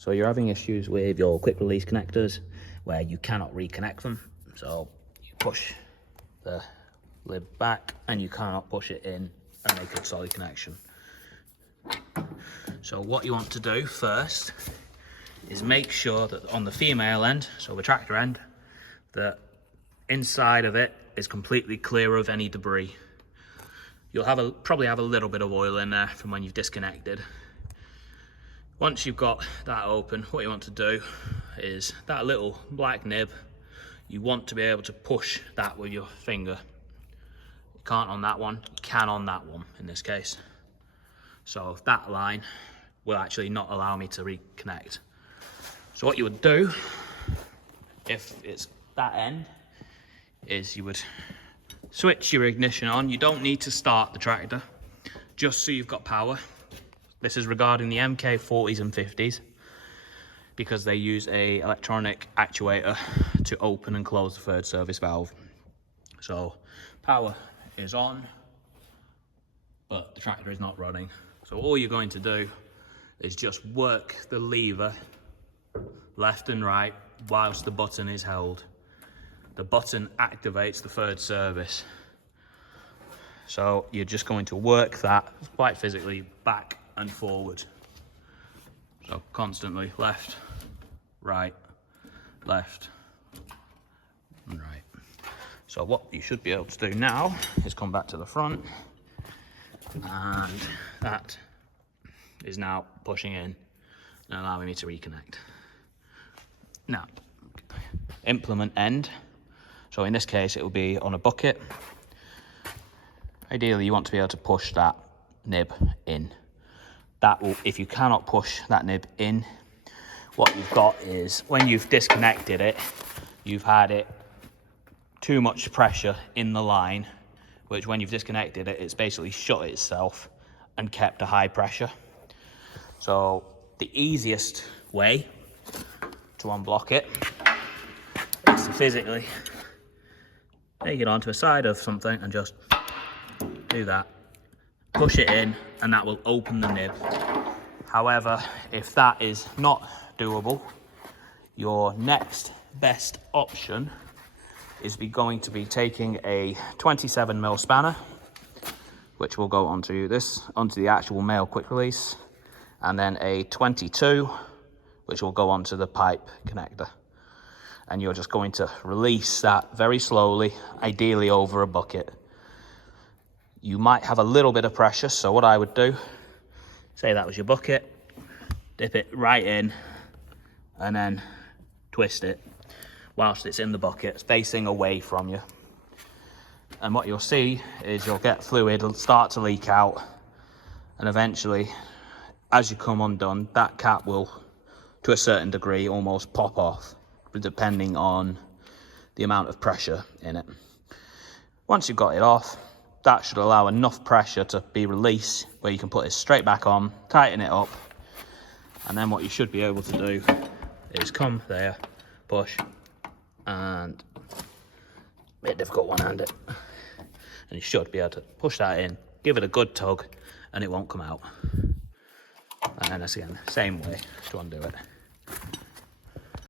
So you're having issues with your quick release connectors where you cannot reconnect them. So you push the lid back and you cannot push it in and make a solid connection. So what you want to do first is make sure that on the female end, so the tractor end, the inside of it is completely clear of any debris. You'll probably have a little bit of oil in there from when you've disconnected. Once you've got that open, what you want to do is that little black nib, you want to be able to push that with your finger. You can't on that one, you can on that one in this case. So that line will actually not allow me to reconnect. So what you would do, if it's that end, is you would switch your ignition on. You don't need to start the tractor, just so you've got power. This is regarding the MK40s and 50s, because they use a electronic actuator to open and close the third service valve. So power is on, but the tractor is not running. So all you're going to do is just work the lever left and right whilst the button is held. The button activates the third service. So you're just going to work that quite physically back and forward. So constantly left, right, left, and right. So what you should be able to do now is come back to the front, and that is now pushing in and allowing me to reconnect. Now, implement end. So in this case, it will be on a bucket. Ideally, you want to be able to push that nib in. That will, if you cannot push that nib in, what you've got is, when you've disconnected it, you've had it too much pressure in the line, which when you've disconnected it, it's basically shut itself and kept a high pressure. So the easiest way to unblock it is to physically take it onto a side of something and just do that. Push it in and that will open the nib. However, if that is not doable, your next best option is going to be taking a 27mm spanner, which will go onto the actual male quick release, and then a 22, which will go onto the pipe connector. And you're just going to release that very slowly, ideally over a bucket. You might have a little bit of pressure, so what I would do, say that was your bucket, dip it right in, and then twist it whilst it's in the bucket, facing away from you. And what you'll see is you'll get fluid start to leak out, and eventually, as you come undone, that cap will, to a certain degree, almost pop off, depending on the amount of pressure in it. Once you've got it off, that should allow enough pressure to be released where you can put it straight back on, tighten it up, and then what you should be able to do is come there, push, and a bit difficult one-handed, and you should be able to push that in, give it a good tug, and it won't come out. And then again, same way to undo it.